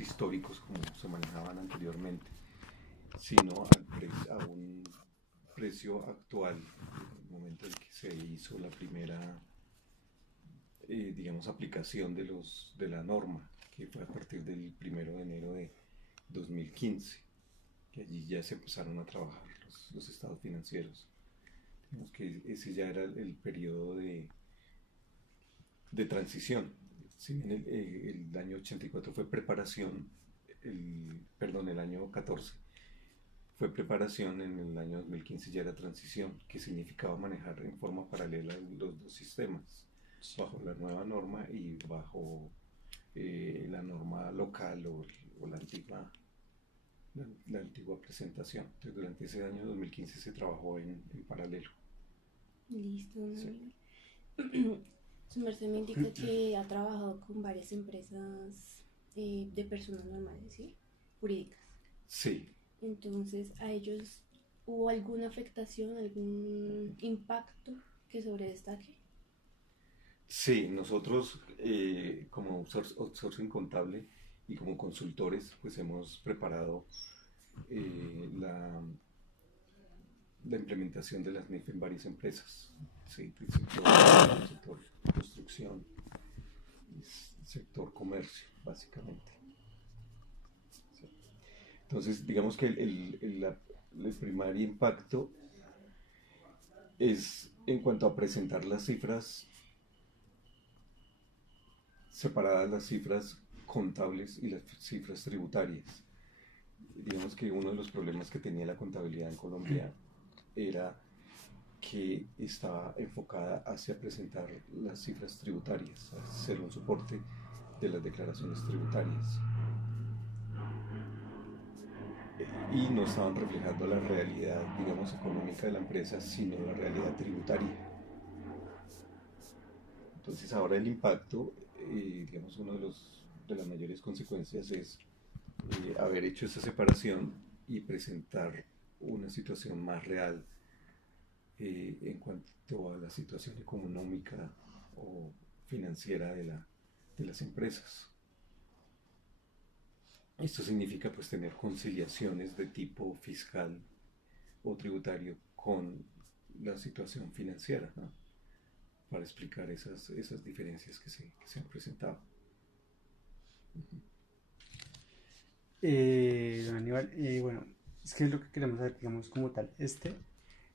históricos como se manejaban anteriormente, sino a un precio actual, en el momento en que se hizo la primera, digamos, aplicación de la norma, que fue a partir del 1 de enero de 2015, que allí ya se empezaron a trabajar los estados financieros. Digamos que ese ya era el periodo de transición. Si bien el año 84 fue preparación, el año 14 fue preparación, en el año 2015 ya era transición, que significaba manejar en forma paralela los dos sistemas, bajo la nueva norma y bajo la norma local o la antigua presentación. Entonces, durante ese año 2015 se trabajó en paralelo. Listo, Sí. Su merced me indica que ha trabajado con varias empresas de personas normales, ¿sí? Jurídicas. Sí, Entonces, ¿a ellos hubo alguna afectación, algún impacto que sobredestaque? sí, nosotros como outsourcing contable y como consultores, pues hemos preparado eh, la, la implementación de las NIF en varias empresas, sí, el sector construcción, el sector comercio, básicamente. Sí. Entonces, digamos que el primer impacto es en cuanto a presentar las cifras separadas, las cifras contables y las cifras tributarias. Digamos que uno de los problemas que tenía la contabilidad en Colombia era que estaba enfocada hacia presentar las cifras tributarias, a ser un soporte de las declaraciones tributarias. Y no estaban reflejando la realidad, digamos, económica de la empresa, sino la realidad tributaria. Entonces ahora el impacto, digamos, de las mayores consecuencias es haber hecho esa separación y presentar una situación más real en cuanto a la situación económica o financiera de las empresas. Esto significa pues tener conciliaciones de tipo fiscal o tributario con la situación financiera, ¿no? Para explicar esas diferencias que se han presentado. Don Aníbal, bueno, es que es lo que queremos saber, digamos, como tal,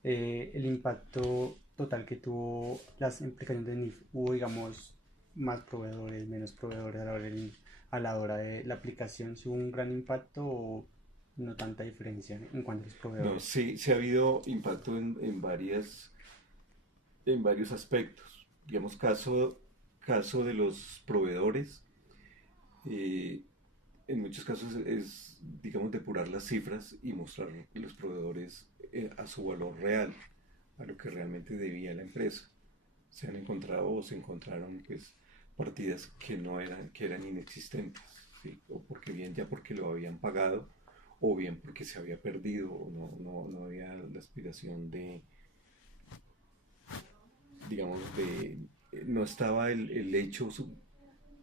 el impacto total que tuvo las implicaciones de NIF, hubo, digamos, más proveedores, menos proveedores a la hora de la aplicación, si hubo un gran impacto o no tanta diferencia en cuanto a los No, proveedores. sí, sí ha habido impacto en varios aspectos. Digamos, caso de los proveedores, eh, en muchos casos es, digamos, depurar las cifras y mostrar los proveedores a su valor real, a lo que realmente debía la empresa. Se han encontrado o se encontraron pues partidas que no eran, que eran inexistentes, ¿sí? O porque bien ya porque lo habían pagado, o bien porque se había perdido, o no había la aspiración de, digamos, no estaba el hecho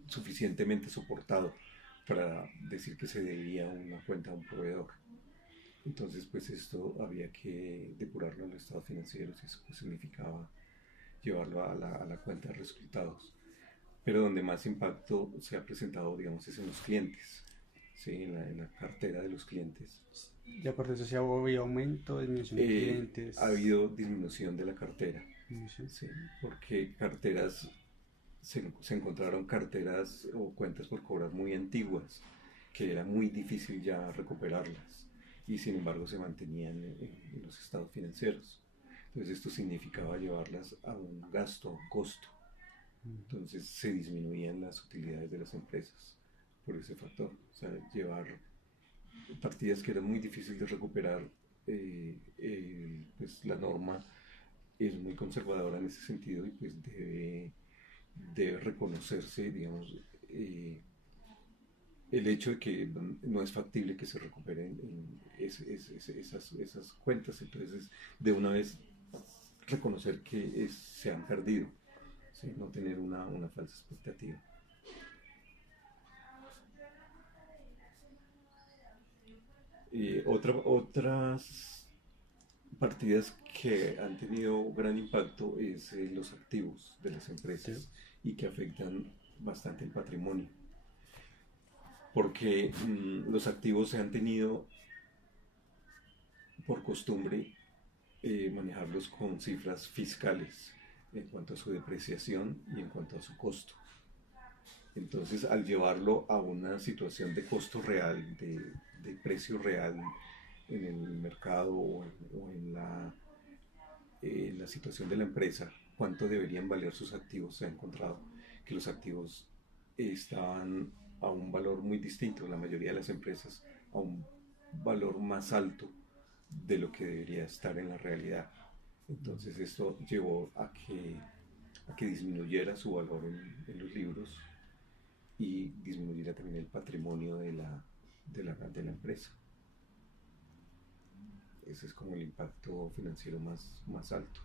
suficientemente soportado para decir que se debía una cuenta a un proveedor. Entonces, pues esto había que depurarlo en los estados financieros y eso pues, significaba llevarlo a la cuenta de resultados. Pero donde más impacto se ha presentado, digamos, es en los clientes, ¿sí? En la cartera de los clientes. De acuerdo, eso sí ha habido aumento, disminución de Ha clientes, habido disminución de la cartera, disminución. ¿sí? Porque se encontraron carteras o cuentas por cobrar muy antiguas, que era muy difícil ya recuperarlas, y sin embargo se mantenían en los estados financieros. Entonces esto significaba llevarlas a un gasto, a un costo. Entonces se disminuían las utilidades de las empresas por ese factor. O sea, llevar partidas que eran muy difíciles de recuperar, pues la norma es muy conservadora en ese sentido y pues debe reconocerse, digamos, el hecho de que no es factible que se recuperen esas cuentas. Entonces, de una vez reconocer que se han perdido, ¿sí? No tener una falsa expectativa. Otras partidas que han tenido gran impacto es los activos de las Sí. empresas y que afectan bastante el patrimonio, porque los activos se han tenido por costumbre manejarlos con cifras fiscales en cuanto a su depreciación y en cuanto a su costo. Entonces, al llevarlo a una situación de costo real, de precio real en el mercado o en la situación de la empresa, cuánto deberían valer sus activos, se ha encontrado que los activos estaban a un valor muy distinto, la mayoría de las empresas a un valor más alto de lo que debería estar en la realidad. Entonces esto llevó a que disminuyera su valor en los libros y disminuyera también el patrimonio de la empresa. Ese es como el impacto financiero más alto.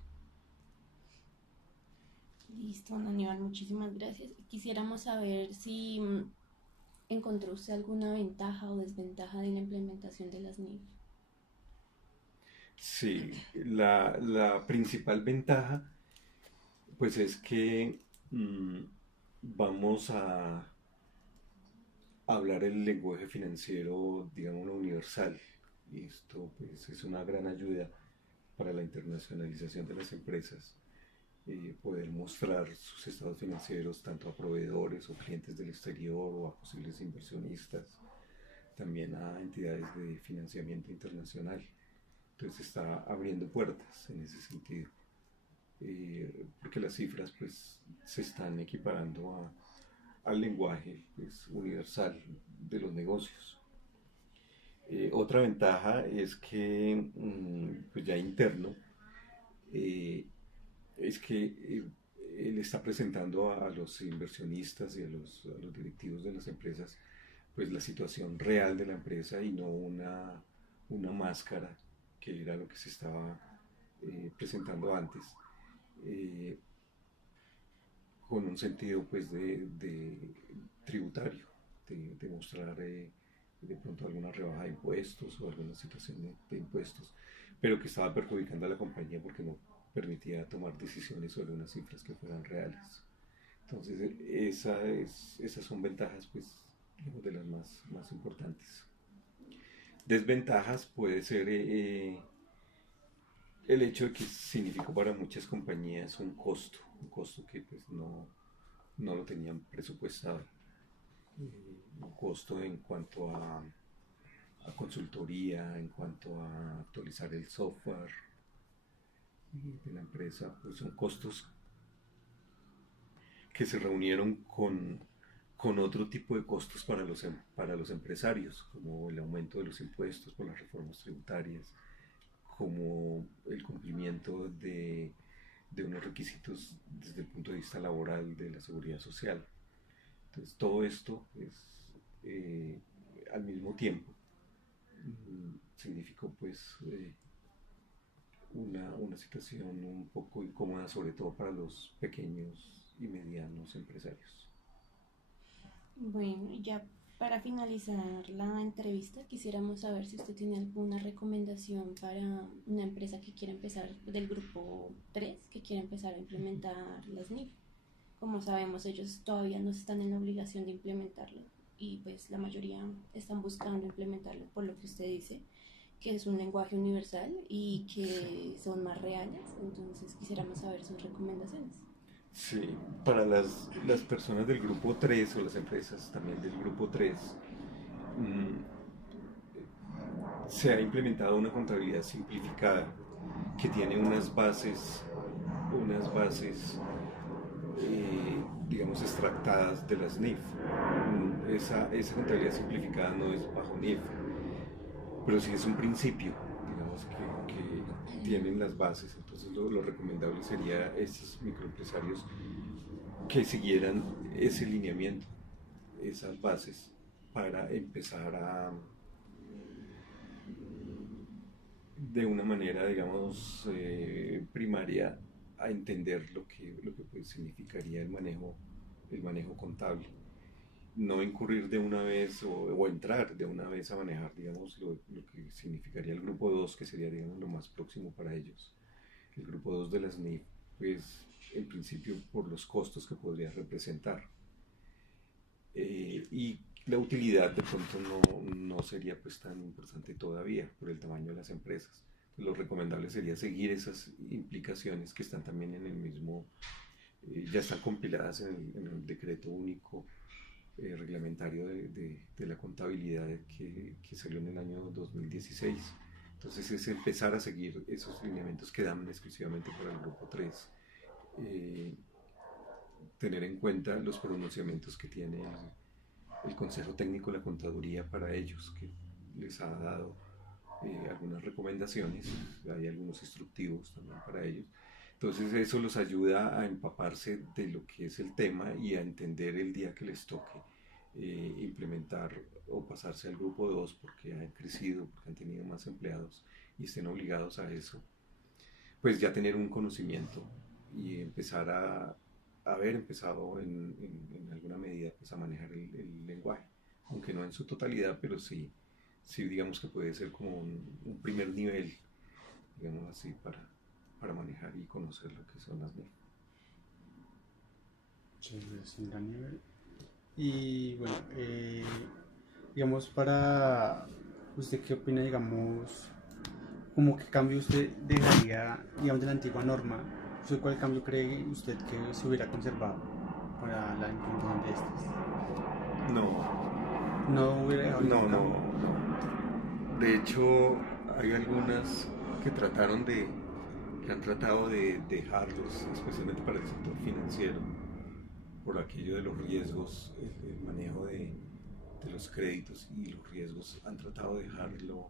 Listo, don Aníbal, muchísimas gracias. Quisiéramos saber si encontró usted alguna ventaja o desventaja de la implementación de las NIF. Sí, la principal ventaja pues es que vamos a hablar el lenguaje financiero, digamos, universal. Y esto pues es una gran ayuda para la internacionalización de las empresas, poder mostrar sus estados financieros tanto a proveedores o clientes del exterior o a posibles inversionistas, también a entidades de financiamiento internacional. Entonces está abriendo puertas en ese sentido, porque las cifras pues se están equiparando al lenguaje pues, universal de los negocios. Otra ventaja es que pues ya interno es que él está presentando a los inversionistas y a los directivos de las empresas pues la situación real de la empresa y no una máscara que era lo que se estaba presentando antes, eh, con un sentido pues de tributario, de mostrar de pronto alguna rebaja de impuestos o alguna situación de impuestos, pero que estaba perjudicando a la compañía porque no permitía tomar decisiones sobre unas cifras que fueran reales. Entonces, esas son ventajas, pues, digamos, de las más importantes. Desventajas puede ser el hecho de que significó para muchas compañías un costo que pues no lo tenían presupuestado. Un costo en cuanto a consultoría, en cuanto a actualizar el software de la empresa, pues son costos que se reunieron con otro tipo de costos para los empresarios, como el aumento de los impuestos por las reformas tributarias, como el cumplimiento de unos requisitos desde el punto de vista laboral de la seguridad social. Entonces, todo esto es al mismo tiempo significó pues una situación un poco incómoda, sobre todo para los pequeños y medianos empresarios. Bueno, y ya para finalizar la entrevista, quisiéramos saber si usted tiene alguna recomendación para una empresa que quiera empezar, del grupo 3 que quiera empezar a implementar las NIF. Como sabemos, ellos todavía no están en la obligación de implementarlo y pues la mayoría están buscando implementarlo por lo que usted dice, que es un lenguaje universal y que son más reales. Entonces quisiéramos saber sus recomendaciones. Sí, para las personas del grupo 3 o las empresas también del grupo 3, se ha implementado una contabilidad simplificada que tiene unas bases digamos, extractadas de las NIF. Esa contabilidad simplificada no es bajo NIF, pero sí es un principio, digamos, que tienen las bases. Entonces lo recomendable sería a estos microempresarios que siguieran ese lineamiento, esas bases, para empezar de una manera, digamos, primaria, a entender lo que pues, significaría el manejo contable. no incurrir de una vez o entrar de una vez a manejar, digamos, lo que significaría el grupo 2, que sería, digamos, lo más próximo para ellos. El grupo 2 de las NIF, pues, en principio, por los costos que podría representar. Y la utilidad de pronto no sería pues tan importante todavía por el tamaño de las empresas. Lo recomendable sería seguir esas implicaciones que están también en el mismo, ya están compiladas en el decreto único reglamentario de la contabilidad que salió en el año 2016. Entonces es empezar a seguir esos lineamientos que dan exclusivamente para el grupo 3. Tener en cuenta los pronunciamientos que tiene el Consejo Técnico de la Contaduría para ellos, que les ha dado algunas recomendaciones, hay algunos instructivos también para ellos. Entonces eso los ayuda a empaparse de lo que es el tema y a entender el día que les toque implementar o pasarse al grupo 2 porque han crecido, porque han tenido más empleados y estén obligados a eso, pues ya tener un conocimiento y empezar a haber empezado en alguna medida pues, a manejar el lenguaje, aunque no en su totalidad, pero sí digamos que puede ser como un primer nivel, digamos así, para manejar y conocer lo que son las NIF. Sí, es un gran nivel. Y bueno, digamos, para usted, ¿qué opina, digamos, como qué cambio usted dejaría, digamos, de la antigua norma? ¿Usted cuál cambio cree usted que se hubiera conservado para la implementación de estas? No hubiera dejado ningún cambio. No. De hecho, hay algunas que han tratado de dejarlos, especialmente para el sector financiero, por aquello de los riesgos, el manejo de los créditos y los riesgos, han tratado de dejarlo,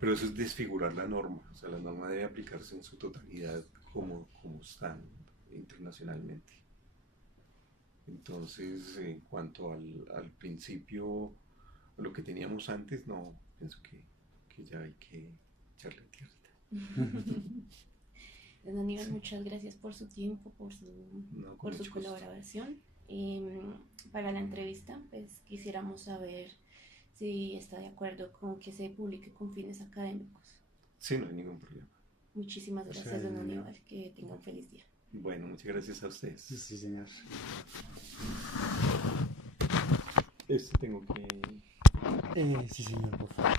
pero eso es desfigurar la norma, o sea, la norma debe aplicarse en su totalidad como están internacionalmente. Entonces, en cuanto al principio, lo que teníamos antes, no, pienso que ya hay que echarle tierra. Don Aníbal, muchas gracias por su tiempo, por su colaboración. Para la entrevista, pues quisiéramos saber si está de acuerdo con que se publique con fines académicos. Sí, no hay ningún problema. Muchísimas gracias, don Aníbal. Que tenga un feliz día. Bueno, muchas gracias a ustedes. Sí, señor. Tengo que... Sí, señor, por favor.